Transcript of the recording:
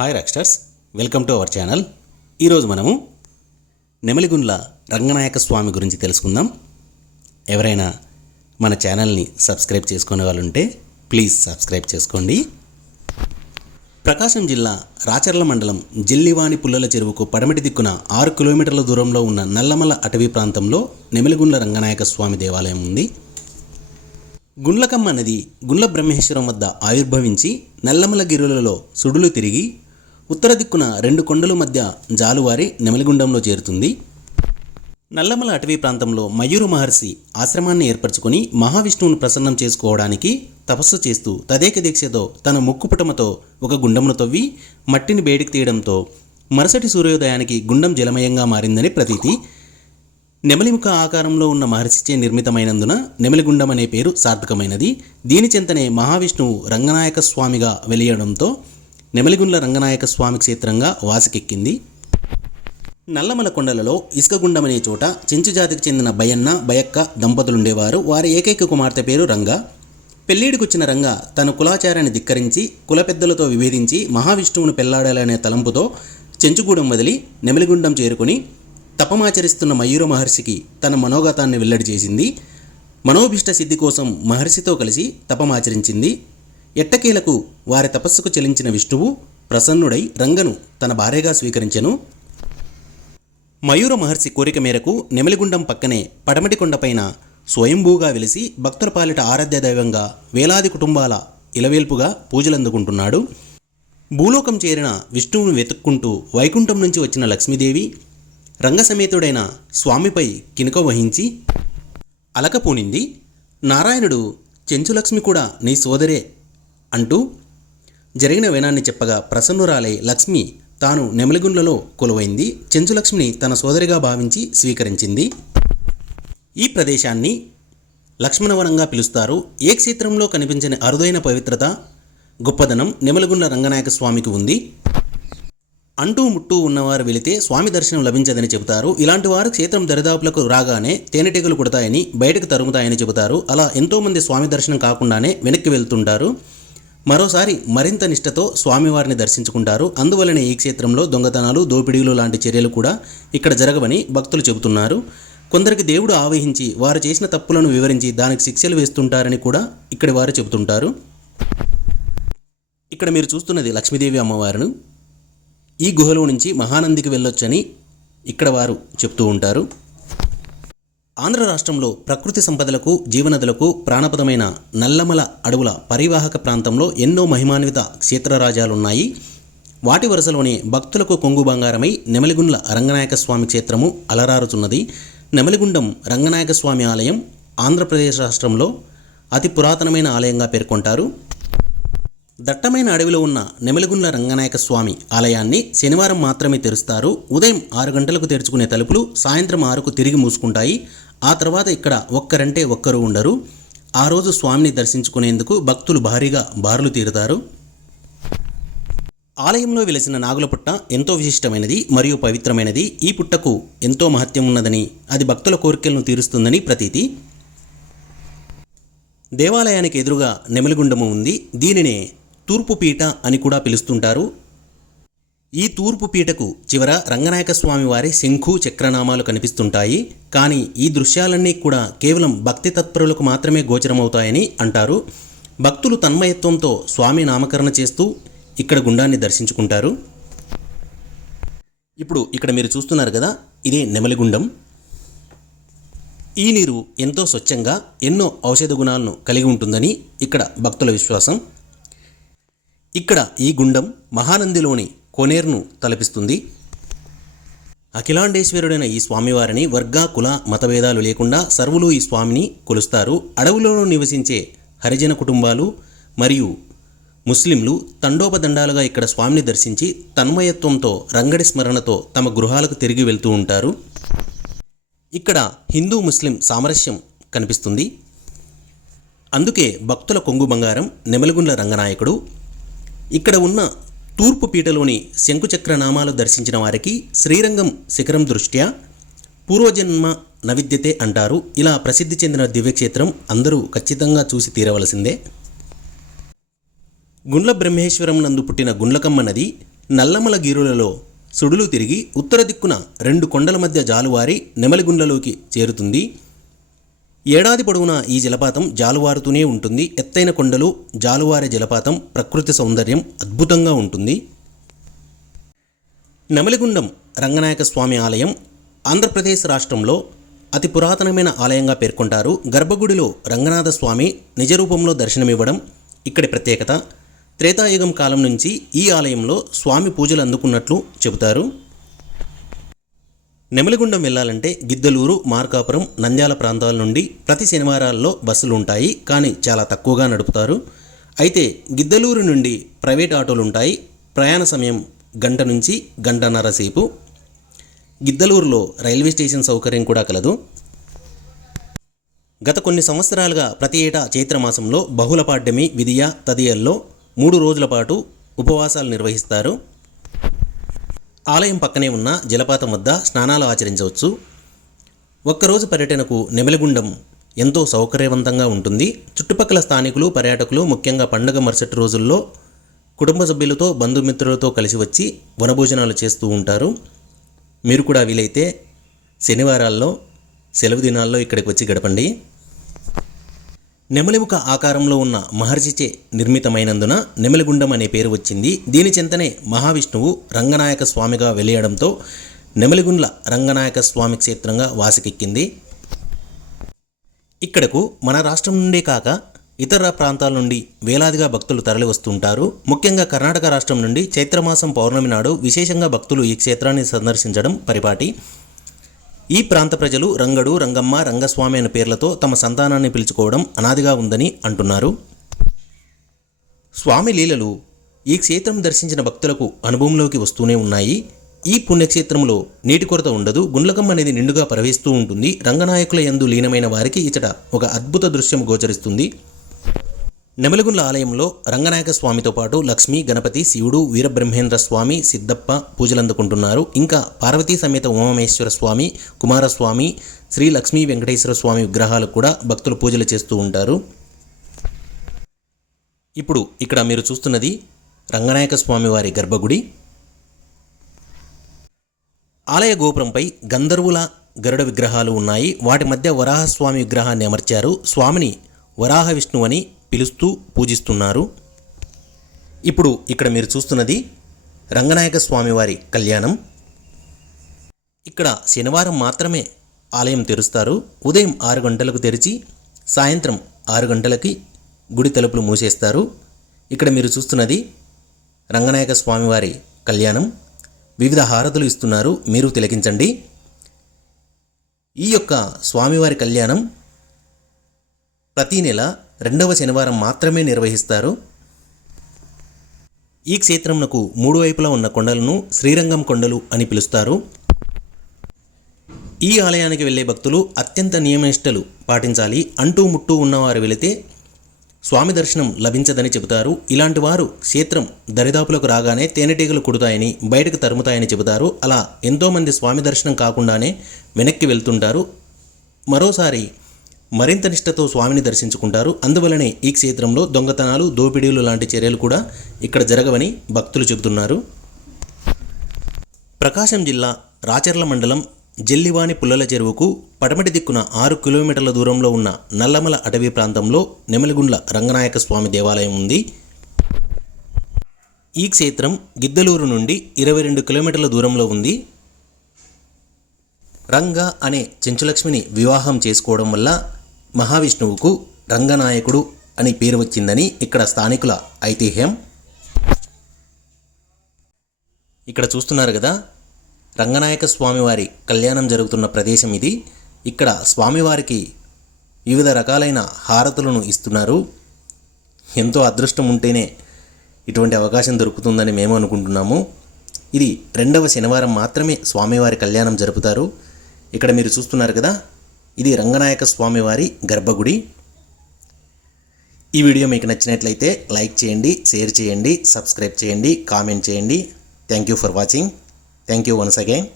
Hi rockstars welcome to our channel. ఈరోజు మనము నెమలిగుండ్ల రంగనాయక స్వామి గురించి తెలుసుకుందాం. ఎవరైనా మన ఛానల్ని సబ్స్క్రైబ్ చేసుకునే వాళ్ళు ఉంటే ప్లీజ్ సబ్స్క్రైబ్ చేసుకోండి. ప్రకాశం జిల్లా రాచర్ల మండలం జిల్లివాణి పుల్లల చెరువుకు పడమటి దిక్కున ఆరు కిలోమీటర్ల దూరంలో ఉన్న నల్లమల అటవీ ప్రాంతంలో నెమలిగుండ్ల రంగనాయక స్వామి దేవాలయం ఉంది. గుండ్లకమ్మ నది గుండ్ల బ్రహ్మేశ్వరం వద్ద ఆవిర్భవించి నల్లమల గిరులలో సుడులు తిరిగి ఉత్తర దిక్కున రెండు కొండల మధ్య జాలువారి నెమలిగుండంలో చేరుతుంది. నల్లమల అటవీ ప్రాంతంలో మయూరు మహర్షి ఆశ్రమాన్ని ఏర్పరచుకొని మహావిష్ణువును ప్రసన్నం చేసుకోవడానికి తపస్సు చేస్తూ తదేక దీక్షతో తన ముక్కుపుటమతో ఒక గుండమును తవ్వి మట్టిని బయటికి తీయడంతో మరుసటి సూర్యోదయానికి గుండం జలమయంగా మారిందని ప్రతీతి. నెమలిముఖ ఆకారంలో ఉన్న మహర్షిచే నిర్మితమైనందున నెమలిగుండం అనే పేరు సార్థకమైనది దీని చెంతనే మహావిష్ణువు రంగనాయక స్వామిగా వెలియడంతో నెమలిగుండ్ల రంగనాయక స్వామి క్షేత్రంగా వాసికెక్కింది. నల్లమల కొండలలో ఇసుకగుండమనే చోట చెంచు జాతికి చెందిన బయన్న బయక్క దంపతులుండేవారు. వారి ఏకైక కుమార్తె పేరు రంగ. పెళ్ళిడికొచ్చిన రంగ తన కులాచారాన్ని ధిక్కరించి కుల పెద్దలతో విభేదించి మహావిష్ణువును పెళ్ళాడాలనే తలంపుతో చెంచుగూడెం వదిలి నెమలిగుండం చేరుకుని తపమాచరిస్తున్న మయూర మహర్షికి తన మనోగతాన్ని వెల్లడి చేసింది. మనోభిష్ట సిద్ధి కోసం మహర్షితో కలిసి తపమాచరించింది. ఎట్టకేలకు వారి తపస్సుకు చెలించిన విష్ణువు ప్రసన్నుడై రంగను తన భార్యగా స్వీకరించెను. మయూర మహర్షి కోరిక మేరకు నెమలిగుండం పక్కనే పడమటి కొండపైన స్వయంభూగా వెలిసి భక్తుల పాలిట ఆరాధ్య దైవంగా వేలాది కుటుంబాల ఇలవేల్పుగా పూజలందుకుంటున్నాడు. భూలోకం చేరిన విష్ణువును వెతుక్కుంటూ వైకుంఠం నుంచి వచ్చిన లక్ష్మీదేవి రంగసమేతుడైన స్వామిపై కినుక వహించి అలకపోనింది. నారాయణుడు చెంచులక్ష్మి కూడా నీ సోదరే అంటూ జరిగిన వినాన్ని చెప్పగా ప్రసన్నురాలై లక్ష్మి తాను నెమలిగుండ్లలో కొలువైంది. చెంచులక్ష్మిని తన సోదరిగా భావించి స్వీకరించింది. ఈ ప్రదేశాన్ని లక్ష్మణవనంగా పిలుస్తారు. ఏ క్షేత్రంలో కనిపించని అరుదైన పవిత్రత గొప్పదనం నెమలిగుండ్ల రంగనాయక స్వామికి ఉంది. అంటూ ముట్టూ ఉన్నవారు వెళితే స్వామి దర్శనం లభించదని చెబుతారు. ఇలాంటి వారు క్షేత్రం దరిదాపులకు రాగానే తేనెటీగలు కుడతాయని బయటకు తరుముతాయని చెబుతారు. అలా ఎంతోమంది స్వామి దర్శనం కాకుండానే వెనక్కి వెళ్తుంటారు. మరోసారి మరింత నిష్టతో స్వామివారిని దర్శించుకుంటారు. అందువలనే ఈ క్షేత్రంలో దొంగతనాలు దోపిడీలు లాంటి చర్యలు కూడా ఇక్కడ జరగవని భక్తులు చెబుతున్నారు. కొందరికి దేవుడు ఆవహించి వారు చేసిన తప్పులను వివరించి దానికి శిక్షలు వేస్తుంటారని కూడా ఇక్కడి వారు చెబుతుంటారు. ఇక్కడ మీరు చూస్తున్నది లక్ష్మీదేవి అమ్మవారును. ఈ గుహలో నుంచి మహానందికి వెళ్ళొచ్చని ఇక్కడ వారు చెప్తూ ఉంటారు. ఆంధ్ర రాష్ట్రంలో ప్రకృతి సంపదలకు జీవనదులకు ప్రాణపదమైన నల్లమల అడవుల పరివాహక ప్రాంతంలో ఎన్నో మహిమాన్విత క్షేత్రరాజాలున్నాయి. వాటి వరుసలోనే భక్తులకు కొంగు బంగారమై నెమలిగుండ్ల రంగనాయక స్వామి క్షేత్రము అలరారుచున్నది నెమలిగుండం రంగనాయక స్వామి ఆలయం ఆంధ్రప్రదేశ్ రాష్ట్రంలో అతి పురాతనమైన ఆలయంగా పేర్కొంటారు. దట్టమైన అడవిలో ఉన్న నెమలిగుండ్ల రంగనాయక స్వామి ఆలయాన్ని శనివారం మాత్రమే తెరుస్తారు. ఉదయం ఆరు గంటలకు తెరుచుకునే తలుపులు సాయంత్రం ఆరుకు తిరిగి మూసుకుంటాయి. ఆ తర్వాత ఇక్కడ ఒక్కరంటే ఒక్కరు ఉండరు. ఆ రోజు స్వామిని దర్శించుకునేందుకు భక్తులు భారీగా బారులు తీరుతారు. ఆలయంలో వెలిసిన నాగుల పుట్ట ఎంతో విశిష్టమైనది మరియు పవిత్రమైనది. ఈ పుట్టకు ఎంతో మహత్యం ఉన్నదని అది భక్తుల కోరికలను తీరుస్తుందని ప్రతీతి. దేవాలయానికి ఎదురుగా నెమలిగుండము ఉంది. దీనినే తూర్పు పీట అని కూడా పిలుస్తుంటారు. ఈ తూర్పు పీటకు చివర రంగనాయక స్వామి వారి శంఖు చక్రనామాలు కనిపిస్తుంటాయి. కానీ ఈ దృశ్యాలన్నీ కూడా కేవలం భక్తి తత్పరులకు మాత్రమే గోచరమవుతాయని అంటారు. భక్తులు తన్మయత్వంతో స్వామి నామకరణ చేస్తూ ఇక్కడ గుండాన్ని దర్శించుకుంటారు. ఇప్పుడు ఇక్కడ మీరు చూస్తున్నారు కదా ఇదే నెమలిగుండం. ఈ నీరు ఎంతో స్వచ్ఛంగా ఎన్నో ఔషధ గుణాలను కలిగి ఉంటుందని ఇక్కడ భక్తుల విశ్వాసం. ఇక్కడ ఈ గుండం మహానందిలోని కోనేరును తలపిస్తుంది. అఖిలాండేశ్వరుడైన ఈ స్వామివారిని వర్గ కుల మతభేదాలు లేకుండా సర్వులు ఈ స్వామిని కొలుస్తారు. అడవులలో నివసించే హరిజన కుటుంబాలు మరియు ముస్లింలు తండోపదండాలుగా ఇక్కడ స్వామిని దర్శించి తన్మయత్వంతో రంగడి స్మరణతో తమ గృహాలకు తిరిగి వెళ్తూ ఉంటారు. ఇక్కడ హిందూ ముస్లిం సామరస్యం కనిపిస్తుంది. అందుకే భక్తుల కొంగు బంగారం నెమలిగుండ్ల రంగనాయకుడు. ఇక్కడ ఉన్న తూర్పు పీటలోని శంకుచక్ర నామాలు దర్శించిన వారికి శ్రీరంగం శిఖరం దృష్ట్యా పూర్వజన్మ నవిద్యతే అంటారు. ఇలా ప్రసిద్ధి చెందిన దివ్యక్షేత్రం అందరూ ఖచ్చితంగా చూసి తీరవలసిందే. గుండ్ల బ్రహ్మేశ్వరం నందు పుట్టిన గుండ్లకమ్మ నది నల్లమల గీరులలో సుడులు తిరిగి ఉత్తర దిక్కున రెండు కొండల మధ్య జాలువారి నెమలిగుండ్లలోకి చేరుతుంది. ఏడాది పొడవునా ఈ జలపాతం జాలువారుతూనే ఉంటుంది. ఎత్తైన కొండలు జాలువారే జలపాతం ప్రకృతి సౌందర్యం అద్భుతంగా ఉంటుంది. నెమలిగుండం రంగనాయక స్వామి ఆలయం ఆంధ్రప్రదేశ్ రాష్ట్రంలో అతి పురాతనమైన ఆలయంగా పేర్కొంటారు. గర్భగుడిలో రంగనాథ స్వామి నిజరూపంలో దర్శనమివ్వడం ఇక్కడి ప్రత్యేకత. త్రేతాయుగం కాలం నుంచి ఈ ఆలయంలో స్వామి పూజలు అందుకున్నట్లు చెబుతారు. నెమలిగుండం వెళ్ళాలంటే గిద్దలూరు మార్కాపురం నంద్యాల ప్రాంతాల నుండి ప్రతి శనివారాల్లో బస్సులు ఉంటాయి కానీ చాలా తక్కువగా నడుపుతారు. అయితే గిద్దలూరు నుండి ప్రైవేట్ ఆటోలు ఉంటాయి ప్రయాణ సమయం గంట నుంచి గంటన్నర సేపు. గిద్దలూరులో రైల్వే స్టేషన్ సౌకర్యం కూడా కలదు. గత కొన్ని సంవత్సరాలుగా ప్రతి ఏటా చైత్రమాసంలో బహుళ పాడ్యమి విధియ తదియల్లో మూడు రోజుల పాటు ఉపవాసాలు నిర్వహిస్తారు. ఆలయం పక్కనే ఉన్న జలపాతం వద్ద స్నానాలు ఆచరించవచ్చు. ఒక్కరోజు పర్యటనకు నెమలిగుండం ఎంతో సౌకర్యవంతంగా ఉంటుంది. చుట్టుపక్కల స్థానికులు పర్యాటకులు ముఖ్యంగా పండుగ మరుసటి రోజుల్లో కుటుంబ సభ్యులతో బంధుమిత్రులతో కలిసి వచ్చి వనభోజనాలు చేస్తూ ఉంటారు. మీరు కూడా వీలైతే శనివారాల్లో సెలవు దినాల్లో ఇక్కడికి వచ్చి గడపండి. నెమలిముఖ ఆకారంలో ఉన్న మహర్షిచే నిర్మితమైనందున నెమలిగుండం అనే పేరు వచ్చింది. దీని చెంతనే మహావిష్ణువు రంగనాయక స్వామిగా వెలియడంతో నెమలిగుండ్ల రంగనాయక స్వామి క్షేత్రంగా వాసికెక్కింది. ఇక్కడకు మన రాష్ట్రం నుండే కాక ఇతర ప్రాంతాల నుండి వేలాదిగా భక్తులు తరలి వస్తుంటారు ముఖ్యంగా కర్ణాటక రాష్ట్రం నుండి చైత్రమాసం పౌర్ణమి నాడు విశేషంగా భక్తులు ఈ క్షేత్రాన్ని సందర్శించడం పరిపాటి. ఈ ప్రాంత ప్రజలు రంగడు రంగమ్మ రంగస్వామి అనే పేర్లతో తమ సంతానాన్ని పిలుచుకోవడం అనాదిగా ఉందని అంటున్నారు. స్వామి లీలలు ఈ క్షేత్రం దర్శించిన భక్తులకు అనుభవంలోకి వస్తూనే ఉన్నాయి. ఈ పుణ్యక్షేత్రంలో నీటి కొరత ఉండదు గుండ్లకం అనేది నిండుగా ప్రవహిస్తూ ఉంటుంది. రంగనాయకుల యందు లీనమైన వారికి ఇచ్చట ఒక అద్భుత దృశ్యం గోచరిస్తుంది. నెమలగుండ్ల ఆలయంలో రంగనాయక స్వామితో పాటు లక్ష్మి గణపతి శివుడు వీరబ్రహ్మేంద్ర స్వామి సిద్ధప్ప పూజలందుకుంటున్నారు. ఇంకా పార్వతీ సమేత ఉమామేశ్వర స్వామి కుమారస్వామి శ్రీ లక్ష్మీ వెంకటేశ్వర స్వామి విగ్రహాలు కూడా భక్తులు పూజలు చేస్తూ ఉంటారు. ఇప్పుడు ఇక్కడ మీరు చూస్తున్నది రంగనాయక స్వామి వారి గర్భగుడి. ఆలయ గోపురంపై గంధర్వుల గరుడ విగ్రహాలు ఉన్నాయి. వాటి మధ్య వరాహస్వామి విగ్రహాన్ని అమర్చారు. స్వామిని వరాహ విష్ణువు అని పిలుస్తూ పూజిస్తున్నారు. ఇప్పుడు ఇక్కడ మీరు చూస్తున్నది రంగనాయక స్వామివారి కళ్యాణం. ఇక్కడ శనివారం మాత్రమే ఆలయం తెరుస్తారు. ఉదయం ఆరు గంటలకు తెరిచి సాయంత్రం ఆరు గంటలకి గుడి తలుపులు మూసేస్తారు. ఇక్కడ మీరు చూస్తున్నది రంగనాయక స్వామివారి కళ్యాణం. వివిధ హారతులు ఇస్తున్నారు. మీరు తిలకించండి. ఈ యొక్క స్వామివారి కళ్యాణం ప్రతి నెల రెండవ శనివారం మాత్రమే నిర్వహిస్తారు. ఈ క్షేత్రంనకు మూడు వైపులా ఉన్న కొండలను శ్రీరంగం కొండలు అని పిలుస్తారు. ఈ ఆలయానికి వెళ్ళే భక్తులు అత్యంత నియమనిష్టలు పాటించాలి. అంటూ ముట్టూ ఉన్నవారు వెళితే స్వామి దర్శనం లభించదని చెబుతారు. ఇలాంటి వారు క్షేత్రం దరిదాపులకు రాగానే తేనెటీగలు కుడతాయని బయటకు తరుముతాయని చెబుతారు. అలా ఎంతోమంది స్వామి దర్శనం కాకుండానే వెనక్కి వెళ్తుంటారు. మరోసారి మరింత నిష్టతో స్వామిని దర్శించుకుంటారు. అందువలనే ఈ క్షేత్రంలో దొంగతనాలు దోపిడీలు లాంటి చర్యలు కూడా ఇక్కడ జరగవని భక్తులు చెబుతున్నారు. ప్రకాశం జిల్లా రాచర్ల మండలం జెల్లివాణి పుల్లల చెరువుకు పడమటి దిక్కున ఆరు కిలోమీటర్ల దూరంలో ఉన్న నల్లమల అటవీ ప్రాంతంలో నెమలిగుండ్ల రంగనాయక స్వామి దేవాలయం ఉంది. ఈ క్షేత్రం గిద్దలూరు నుండి ఇరవై రెండు కిలోమీటర్ల దూరంలో ఉంది. రంగ అనే చెంచులక్ష్మిని వివాహం చేసుకోవడం వల్ల మహావిష్ణువుకు రంగనాయకుడు అని పేరు వచ్చిందని ఇక్కడ స్థానికుల ఐతిహ్యం. ఇక్కడ చూస్తున్నారు కదా రంగనాయక స్వామివారి కళ్యాణం జరుగుతున్న ప్రదేశం ఇది. ఇక్కడ స్వామివారికి వివిధ రకాలైన హారతులను ఇస్తున్నారు. ఎంతో అదృష్టం ఉంటేనే ఇటువంటి అవకాశం దొరుకుతుందని మేము అనుకుంటున్నాము. ఇది రెండవ శనివారం మాత్రమే స్వామివారి కళ్యాణం జరుపుతారు. ఇక్కడ మీరు చూస్తున్నారు కదా ఇది రంగనాయక స్వామివారి గర్భగుడి. ఈ వీడియో మీకు నచ్చినట్లయితే లైక్ చేయండి షేర్ చేయండి సబ్స్క్రైబ్ చేయండి కామెంట్ చేయండి. Thank you for watching thank you once again